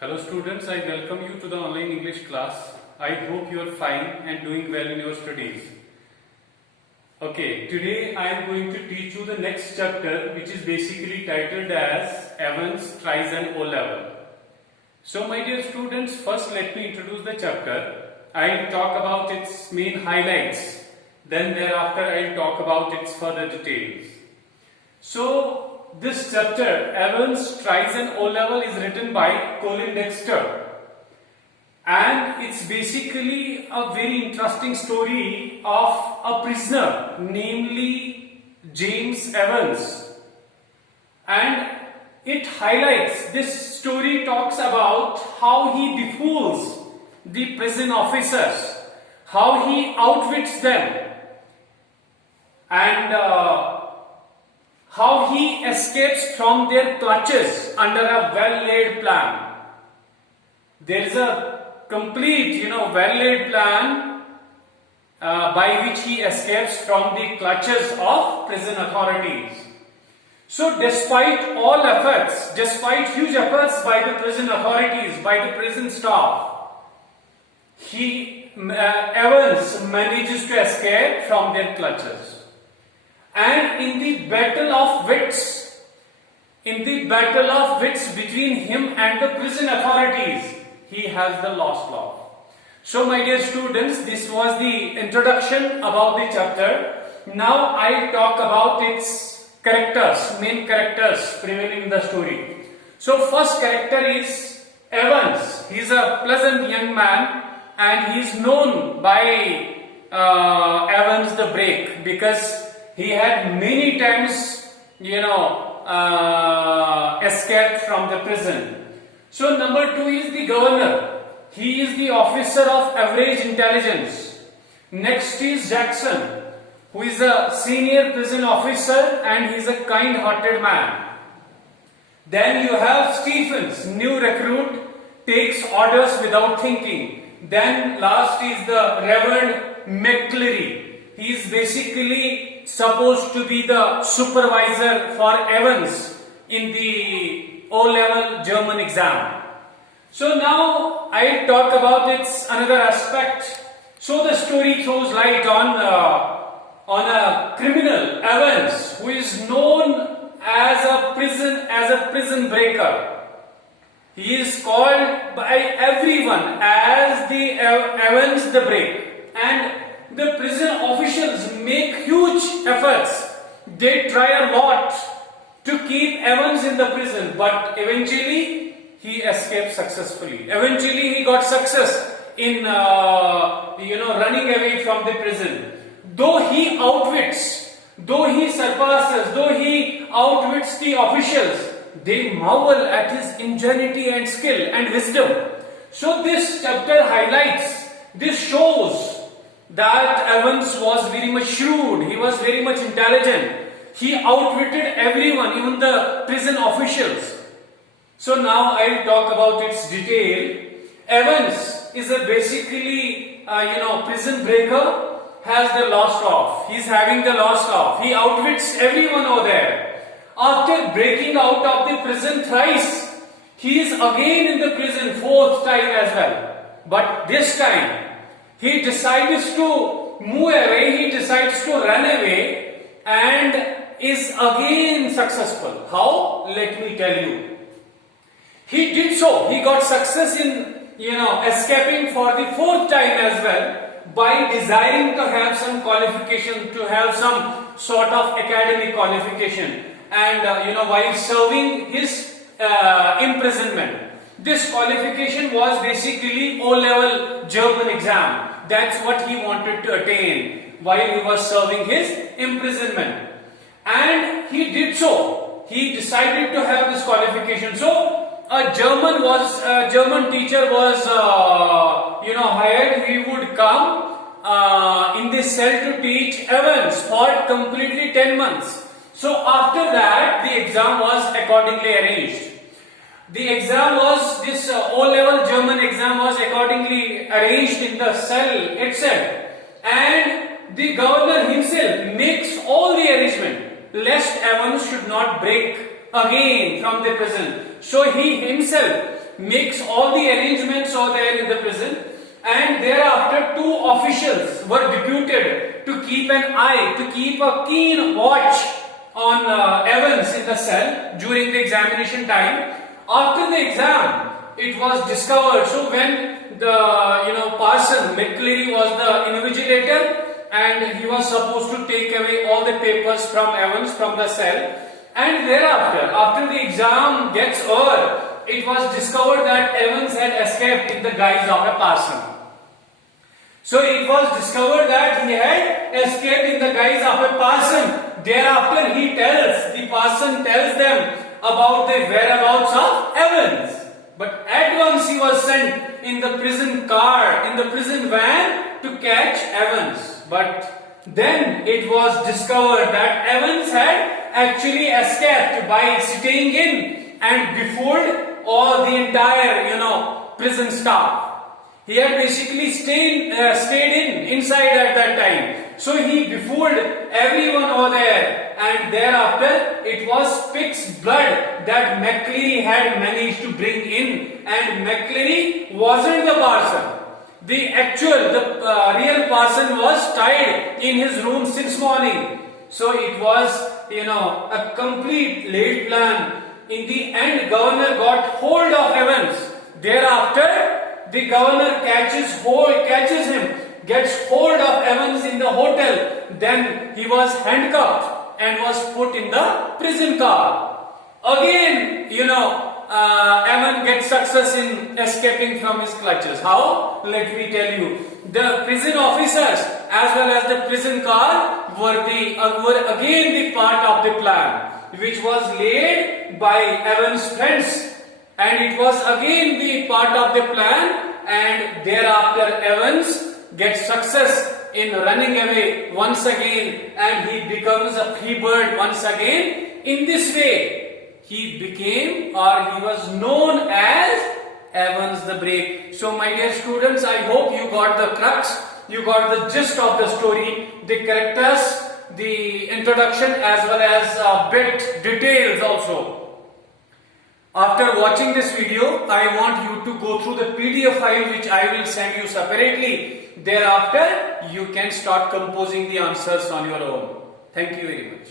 Hello students, I welcome you to the online English class. I hope you are fine and doing well in your studies. Okay, today I am going to teach you the next chapter, which is basically titled as Evans tries an O level. So my dear students, first let me introduce the chapter. I will talk about its main highlights. Then thereafter I will talk about its further details. So this chapter, Evans tries an O level, is written by Colin Dexter, and it's basically a very interesting story of a prisoner, namely James Evans, and it highlights, this story talks about how he befools the prison officers, how he outwits them, and how he escapes from their clutches under a well-laid plan. There is a complete, well-laid plan by which he escapes from the clutches of prison authorities. So despite all efforts, despite huge efforts by the prison authorities, by the prison staff, Evans manages to escape from their clutches. And in the battle of wits between him and the prison authorities, he has the lost love. So my dear students, this was the introduction about the chapter. Now I talk about its characters, main characters prevailing in the story. So first character is Evans. He is a pleasant young man, and he is known by Evans the Break, because he had many times, escaped from the prison. So number 2 is the governor. He is the officer of average intelligence. Next is Jackson, who is a senior prison officer, and he is a kind-hearted man. Then you have Stephens, new recruit, takes orders without thinking. Then last is the Reverend McCleary. He is basically supposed to be the supervisor for Evans in the O-level German exam. So now I will talk about its another aspect. So the story throws light on a criminal, Evans, who is known as a prison breaker. He is called by everyone as the Evans the Break, and the prison officials make huge efforts. They try a lot to keep Evans in the prison, but eventually he escaped successfully. Eventually he got success in running away from the prison. Though he outwits, though he surpasses, though he outwits the officials, they marvel at his ingenuity and skill and wisdom. So this chapter highlights, this shows that Evans was very much shrewd, he was very much intelligent, he outwitted everyone, even the prison officials. So now I will talk about its detail. Evans is basically prison breaker, has the lost off, he is having the lost off, he outwits everyone over there. After breaking out of the prison thrice, he is again in the prison 4th time as well. But this time, he decides to move away, he decides to run away, and is again successful. How? Let me tell you. He did so, he got success in, escaping for the 4th time as well, by desiring to have some qualification, to have some sort of academic qualification, and while serving his imprisonment. This qualification was basically O-level German exam. That's what he wanted to attain while he was serving his imprisonment. And he did so. He decided to have this qualification. So a German teacher was hired. He would come in this cell to teach Evans for completely 10 months. So after that, the exam was accordingly arranged. The exam was, this O-level German exam was accordingly arranged in the cell itself, and the governor himself makes all the arrangement lest Evans should not break again from the prison. So he himself makes all the arrangements over there in the prison, and thereafter two officials were deputed to keep an eye, to keep a keen watch on Evans in the cell during the examination time. After the exam, it was discovered. So when the Parson McCleary was the invigilator, and he was supposed to take away all the papers from Evans from the cell, and thereafter, after the exam gets over, it was discovered that Evans had escaped in the guise of a parson. So it was discovered that he had escaped in the guise of a parson. Thereafter, the parson tells them about the whereabouts of Evans. But at once he was sent in the prison car, in the prison van to catch Evans. But then it was discovered that Evans had actually escaped by staying in and befooled all the entire, prison staff. He had basically stayed inside at that time. So he befooled everyone over there, and thereafter it was pig's blood that McCleary had managed to bring in, and McCleary wasn't the parson. The real parson was tied in his room since morning. So it was, a complete laid plan. In the end, governor got hold of Evans. Thereafter, the governor catches him, gets hold of Evans in the hotel. Then he was handcuffed and was put in the prison car. Again, Evans gets success in escaping from his clutches. How? Let me tell you. The prison officers as well as the prison car were again the part of the plan, which was laid by Evans' friends. And it was again the part of the plan, and thereafter Evans gets success in running away once again, and he becomes a free bird once again. In this way, he was known as Evans the Brave. So my dear students, I hope you got the crux, you got the gist of the story, the characters, the introduction as well as bit details also. After watching this video, I want you to go through the PDF file which I will send you separately. Thereafter, you can start composing the answers on your own. Thank you very much.